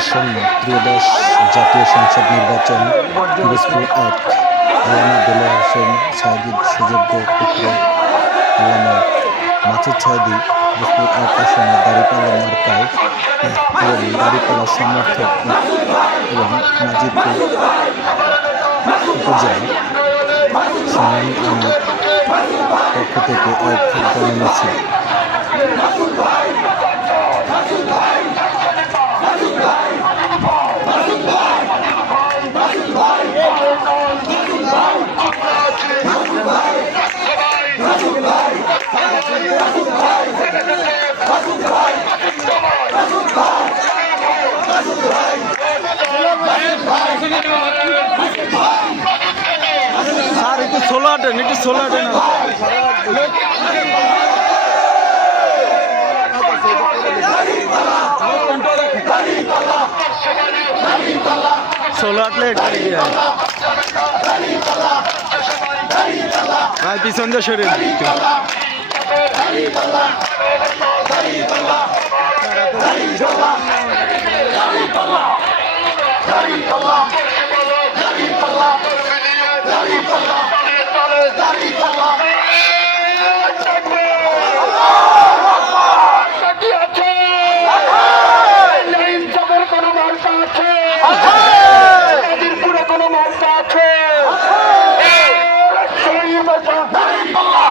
আসন্ন ত্রয়োদশ জাতীয় সংসদ নির্বাচন পিরোজপুর ১ আল্লামা দেলোয়ার হোসেন সাঈদীর সুযোগ্য পুত্র আল্লামা মাসুদ সাঈদী পিরোজপুর ১ আসনে দাঁড়িপাল্লা মার্কায় এবং দাঁড়িপাল্লা সমর্থক এবং নাজিরপুর উপজেলা সংগ্রামী আমির পক্ষ থেকে এক গণমিছিল স্যার একটু সোলো আটেন সোলো আটলে ভাই পিছন দিয়ে সরে দাঁড়িপাল্লা